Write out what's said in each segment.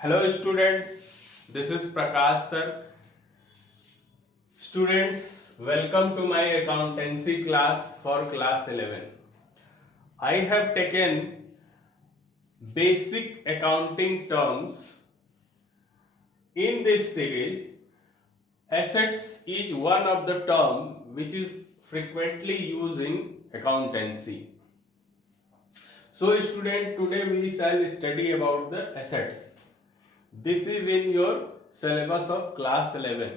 Hello students, this is Prakash sir. Students, welcome to my accountancy class for class 11. I have taken basic accounting terms in this series. Assets is one of the term which is frequently used in accountancy. So student, today we shall study about the assets. This is in your syllabus of class 11.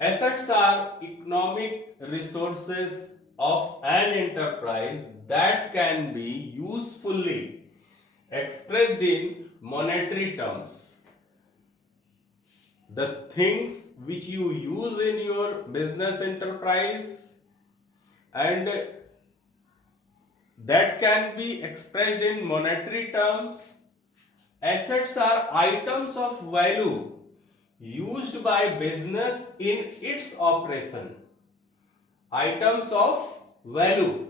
Assets are economic resources of an enterprise that can be usefully expressed in monetary terms. The things which you use in your business enterprise and that can be expressed in monetary terms. Assets are items of value used by business in its operation. Items of value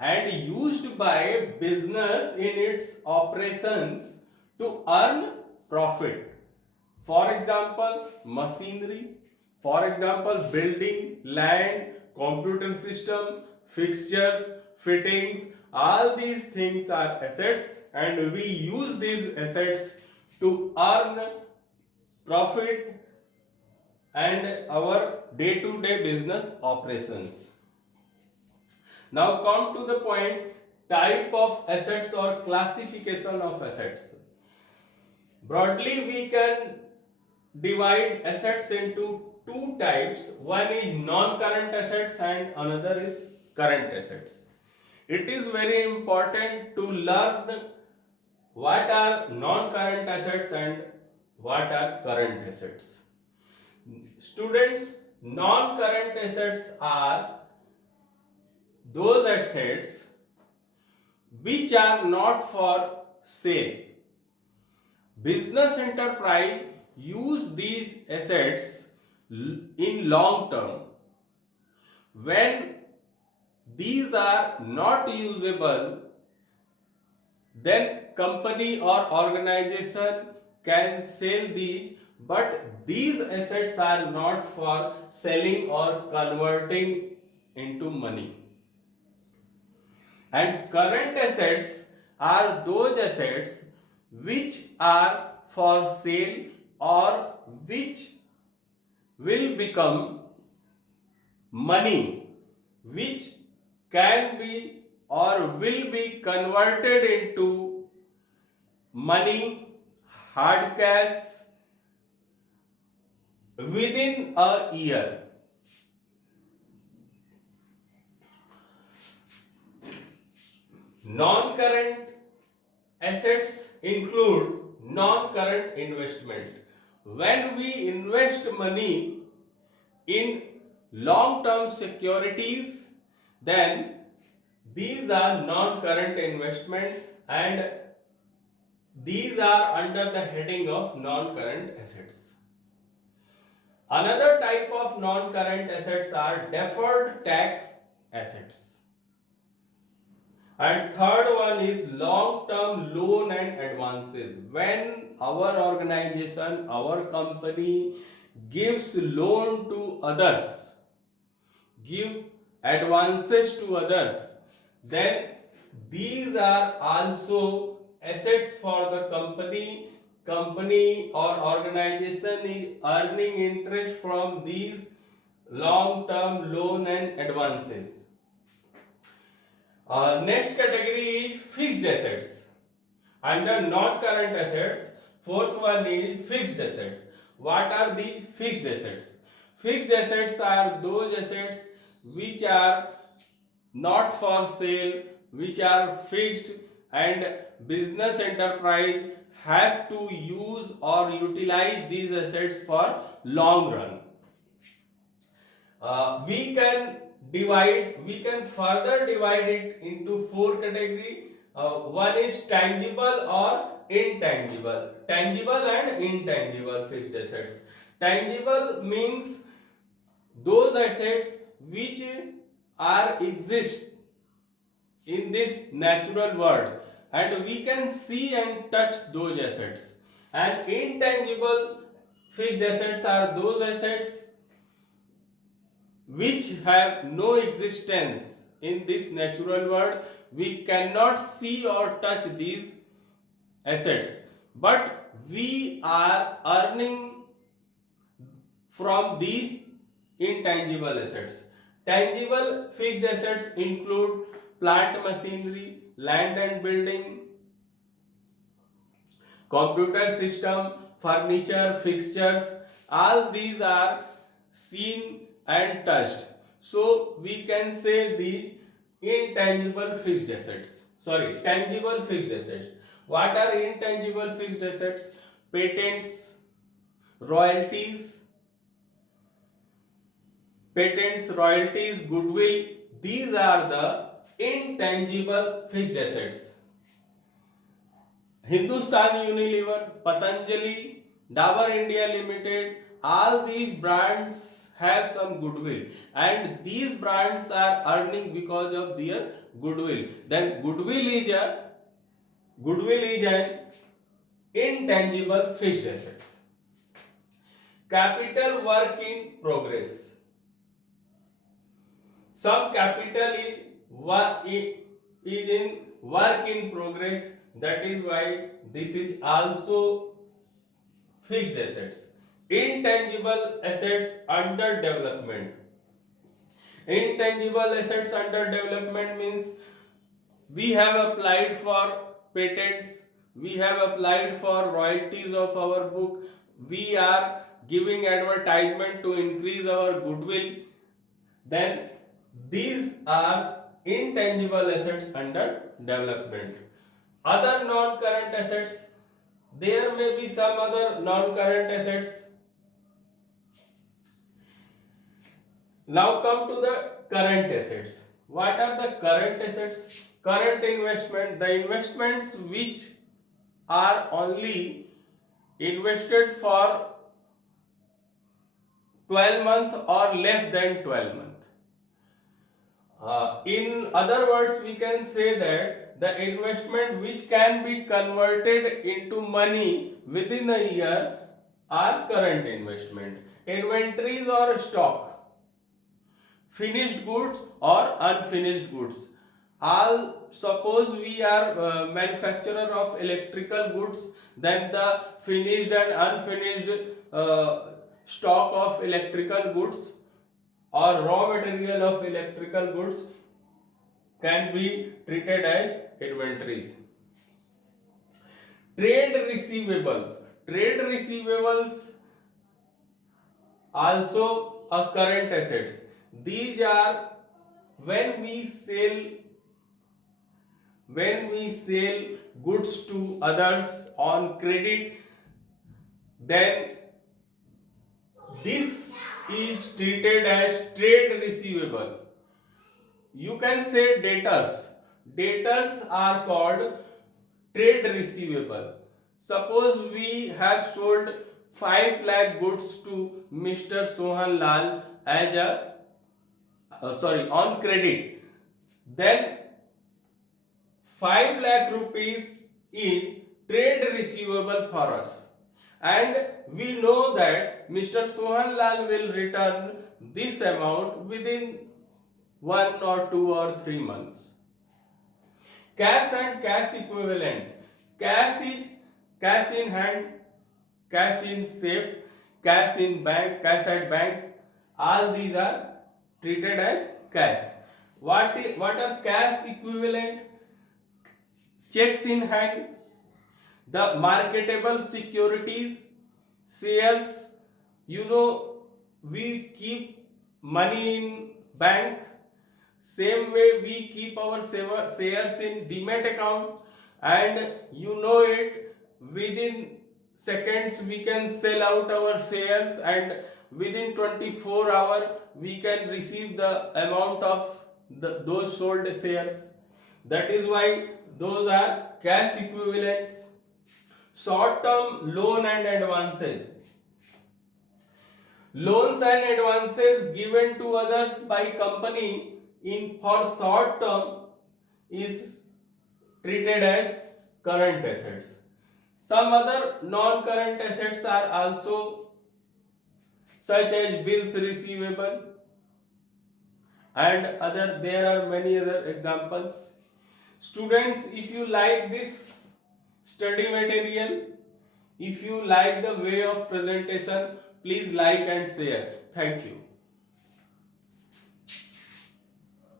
and used by business in its operations to earn profit. For example, machinery, for example, building, land, computer system, fixtures, fittings, all these things are assets and we use these assets to earn profit and our day-to-day business operations. Now come to the point, type of assets or classification of assets. Broadly we can divide assets into two types. One is non-current assets and another is current assets. It is very important to learn what are non-current assets and what are current assets. Students, non-current assets are those assets which are not for sale. Business enterprise use these assets in long term. When these are not usable, then company or organization can sell these, but these assets are not for selling or converting into money. And current assets are those assets which are for sale or which will become money, which can be or will be converted into money, hard cash within a year. Non-current assets include non-current investment. When we invest money in long-term securities, then these are non-current investment and these are under the heading of non-current assets. Another type of non-current assets are deferred tax assets. And third one is long-term loan and advances. When our organization, our company gives loan to others, give advances to others, then these are also assets for the company. Company or organization is earning interest from these long-term loan and advances. Next category is fixed assets. Under non-current assets, fourth one is fixed assets. What are these fixed assets? Fixed assets are those assets which are not for sale, which are fixed and business enterprise have to use or utilize these assets for long run. We can further divide it into four categories. One is tangible or intangible. Tangible and intangible fixed assets. Tangible means those assets which are exist in this natural world. and we can see and touch those assets. And intangible fixed assets are those assets which have no existence in this natural world. We cannot see or touch these assets, but we are earning from these intangible assets. Tangible fixed assets include plant machinery, land and building, computer system, furniture, fixtures. All these are seen and touched. So we can say these intangible fixed assets. Sorry, tangible fixed assets. What are intangible fixed assets? Patents, royalties, goodwill. These are the intangible fixed assets. Hindustan Unilever, Patanjali, Dabur India Limited, all these brands have some goodwill, and these brands are earning because of their goodwill. Then goodwill is an intangible fixed assets. Capital work in progress. Some capital is in work in progress. That is why this is also fixed assets. Intangible assets under development. Intangible assets under development means we have applied for patents, we have applied for royalties of our book, we are giving advertisement to increase our goodwill. Then these are intangible assets under development. Other non-current assets, there may be some other non-current assets. Now come to the current assets. What are the current assets? Current investment, the investments which are only invested for 12 months or less than 12 months. In other words, we can say that the investment which can be converted into money within a year are current investment. Inventories or stock, finished goods or unfinished goods. All suppose we are manufacturer of electrical goods, then the finished and unfinished stock of electrical goods or raw material of electrical goods can be treated as inventories. Trade receivables. Trade receivables also a current assets. These are when we sell goods to others on credit, then this is treated as trade receivable. You can say debtors. Debtors are called trade receivable. Suppose we have sold 5 lakh goods to Mr. Sohan Lal as on credit. Then 5 lakh rupees is trade receivable for us, and we know that Mr. Sohan Lal will return this amount within 1 or 2 or 3 months. Cash and cash equivalent. Cash is cash in hand, cash in safe, cash in bank, cash at bank. All these are treated as cash. What are cash equivalent? Checks in hand, the marketable securities, shares. We keep money in bank. Same way we keep our shares in demat account, and it within seconds we can sell out our shares, and within 24 hours we can receive the amount of those sold shares. That is why those are cash equivalents. Short term loan and advances. Loans and advances given to others by company in for short term is treated as current assets. Some other non-current assets are also such as bills receivable and other. There are many other examples. Students, if you like this study material, if you like the way of presentation, please like and share. Thank you.